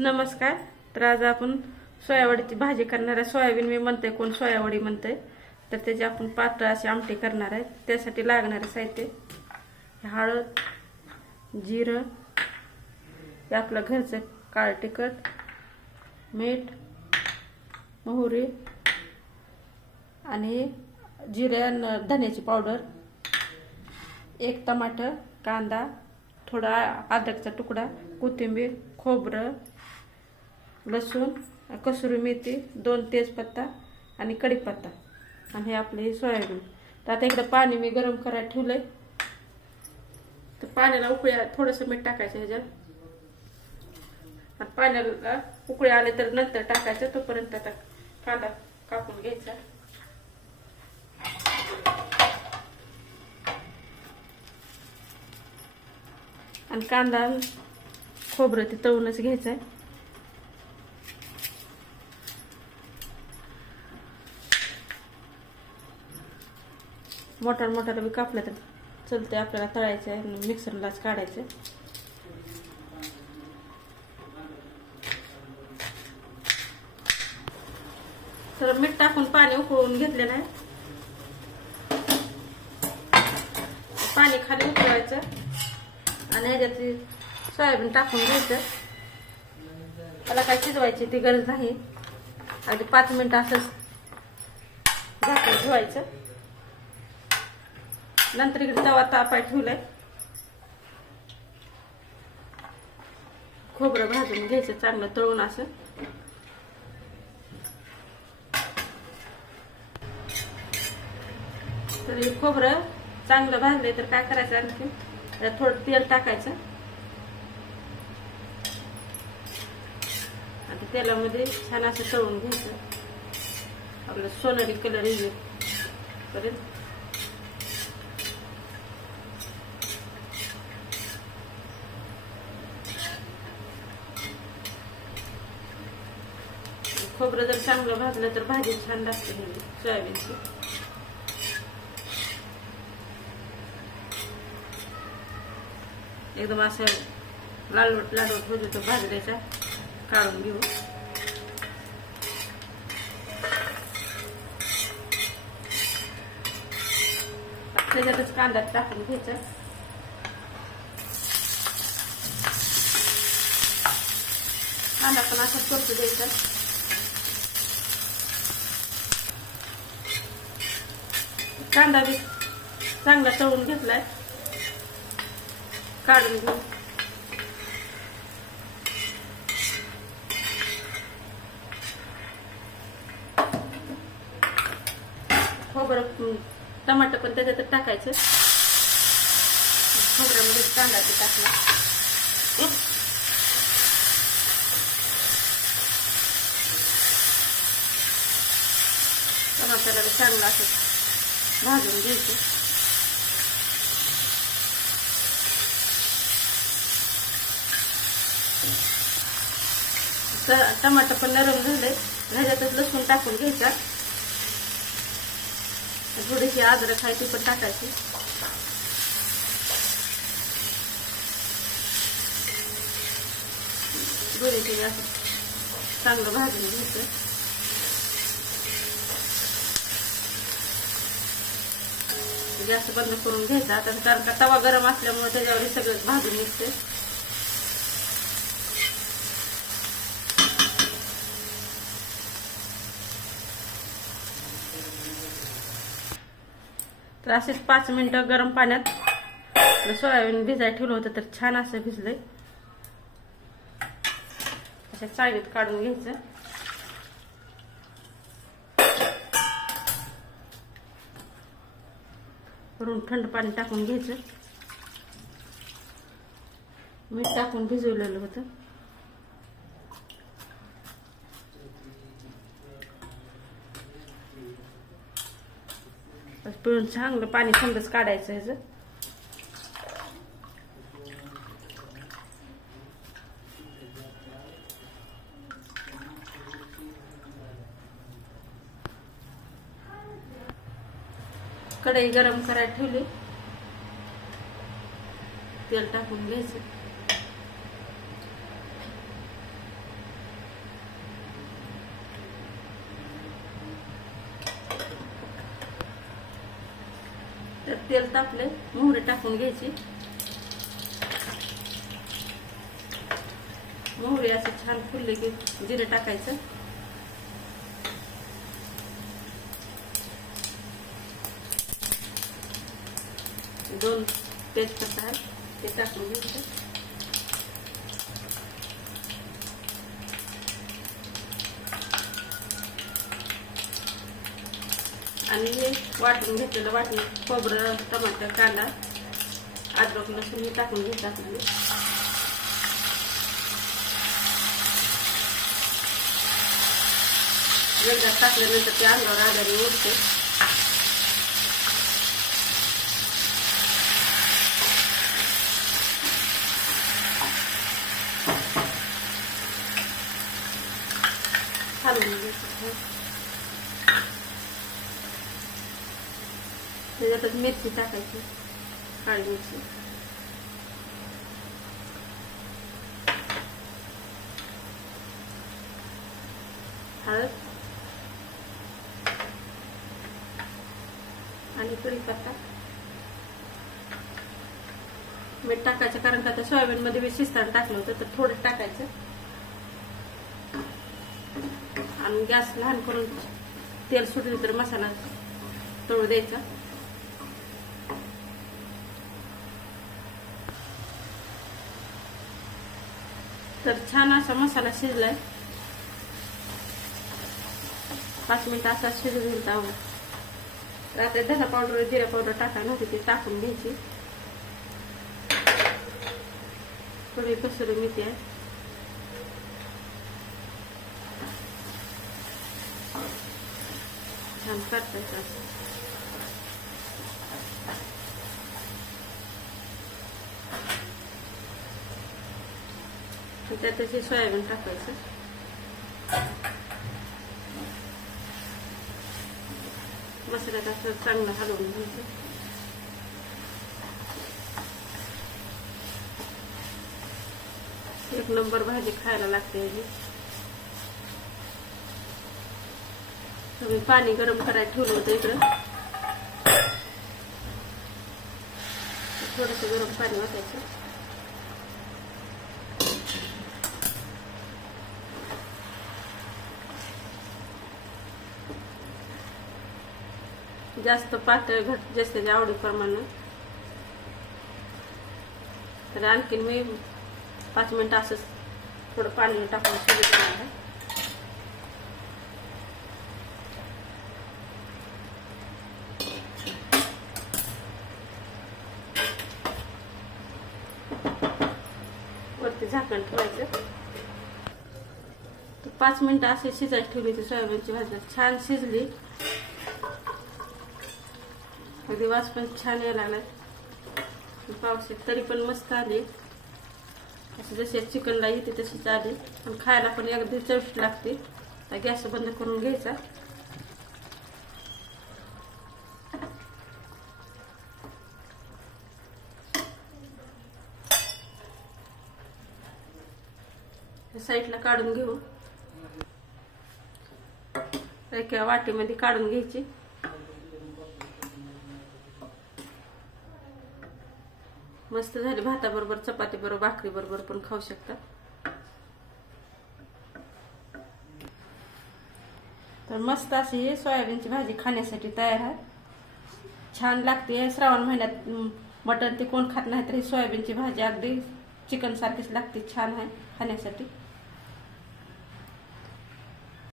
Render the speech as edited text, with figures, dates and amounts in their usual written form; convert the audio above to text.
नमस्कार. तर आज आपण सोयावडीची भाजी करणार आहे. सोयाबीन मी म्हणते, कोण सोयावडी म्हणते. तर त्याची आपण पातळ अशी आमटी करणार आहे. त्यासाठी लागणारे साहित्य: हळद, जिरं, हे आपलं घरचं काळं तिखट, मीठ, मोहरी आणि जिरे आणि धन्याची पावडर, एक टमाटर, कांदा, थोडा अद्रकचा तुकडा, कोथिंबीर, खोबरं, लसूण, कसुरी मेथी, 2 तेजपत्ता आणि कढीपत्ता आणि हे आपले सोयाबीन. तर आता इकडे पाणी मी गरम करायला ठेवलंय. तर पाण्याला उकळी, थोडंसं मीठ टाकायचं ह्याच्यात. आणि पाण्याला उकळी आले तर नंतर टाकायचं. तोपर्यंत आता कांदा कापून घ्यायचा. आणि कांदा खोबरं ते तळूनच घ्यायचं आहे. मोठा बी कापलं तर चलते, आपल्याला तळायचं आहे. मिक्सरलाच काढायचं. तर मीठ टाकून पाणी उकळून घेतलेलं आहे. पाणी खाली उकळवायचं आणि ह्याच्यात सोयाबीन टाकून घ्यायचं. त्याला काय शिजवायची ती गरज नाही. अगदी 5 मिनिटं असंच झाकून ठेवायचं. नंतर इकडे तवा तापाय ठेवलाय. खोबरं भाजून घ्यायचं चांगलं तळून असं. तर हे खोबरं चांगलं भाजलंय तर काय करायचं, आणखी त्यात थोडं तेल टाकायचं. आता तेलामध्ये छान असं तळून घ्यायचं. आपलं सोनेरी कलर येईपर्यंत. खोबरं जर चांगलं भाजलं तर भाजी छान लागते सोयाबीनची. एकदम असं लालवट होतो तो भाजल्याचा काढून घेऊ. त्याच्यातच कांदा टाकून घ्यायचा. कांदा पण असा परतू द्यायचा. कांदा बी चांगला तळून घेतलाय. काढून घेऊ. खोबरं टमाटर पण त्याच्यात टाकायचं. खोबऱ्यामध्ये कांदा ते टाकला. टमाटरला चांगलं असं भाजून घ्यायचं. टमाटर पण नरम झाले. ह्याच्यातच लसूण टाकून घ्यायचा. थोडीशी अद्रक आहे ती पण टाकायची. दोन्ही असं चांगलं भाजून घ्यायचं. गॅस बंद करून घ्यायचा. आता कारण का तवा गरम असल्यामुळे त्याच्यावर सगळं भाजून निघते. तर असेच 5 मिनिटं गरम पाण्यात सोयाबीन भिजायला ठेवलं होतं. तर छान असं भिजलंय. अशा चाळणीत काढून घ्यायचं. वरून थंड पाणी टाकून घ्यायचं. मीठ टाकून भिजवलेलं होतं. पिळून चांगलं पाणी थंडच काढायचं ह्याचं. कढई गरम करायला ठेवली. तेल टाकून घ्यायचं. तेल तापले, मोहरी टाकून घ्यायची. मोहरी अशी छान फुलली की जिरे टाकायचं. दोन तेजपत्ता आहे ते टाकून घ्यायचं. आणि हे वाटून घेतलेलं खोबरं, टमाटर, कांदा, अद्रक, लसूण हे टाकून घ्यायचं आपल्याला. एकदा टाकल्यानंतर ते अंगावर आल्याने उडते. हलवून घ्यायचं. त्याच्यातच मिरची टाकायची, काळी मिरची. हळद आणि कढीपत्ता. मीठ टाकायचं कारण का सोयाबीन मध्ये मी शिजताना टाकलं होतं, तर थोडं टाकायचं. आणि गॅस लहान करून तेल सुटलं तर मसाला तळू द्यायचा. तर छान असा मसाला शिजलाय. 5 मिनिट असा शिजू द्यायचा. आता धना पावडर, जिरा पावडर टाकायला नव्हती, ती टाकून घ्यायची. थोडी कसुरी मेथी आहे. छान करतायचं असं. त्यात सोयाबीन टाकायचं. मसाल्यात असं चांगलं हलवून घ्यायचं. एक नंबर भाजी खायला लागते. मी पाणी गरम करायला ठेवलं होतं इकडं. थोडस गरम पाणी वाटायचं. जास्त पातळ घट ज्याच्या आवडीप्रमाणे. तर आणखीन मी 5 मिनिट असंच थोडं पाणी टाकून शिजत आहे. वरती झाकण ठेवायचं. तर 5 मिनिटं असे शिजायला ठेवली. ती सोयाबीनची भाजी छान शिजली. अगदी वास पण छान यायला लागलाय. पावसात तरी पण मस्त आली. असं जशी चिकनला येते तशीच आली. पण खायला पण अगदी चविष्ट लागते. तर गॅस बंद करून घ्यायचा. साईडला काढून घेऊ. एका वाटीमध्ये काढून घ्यायची. मस्त झाली. भाताबरोबर, चपाती बरोबर, भाकरी बरोबर पण खाऊ शकता. तर मस्त अशी सोयाबीनची भाजी खाण्यासाठी तयार आहे. छान लागते. श्रावण महिन्यात मटण ते कोण खात नाही, तर ही सोयाबीनची भाजी अगदी चिकन सारखीच लागते. छान आहे खाण्यासाठी.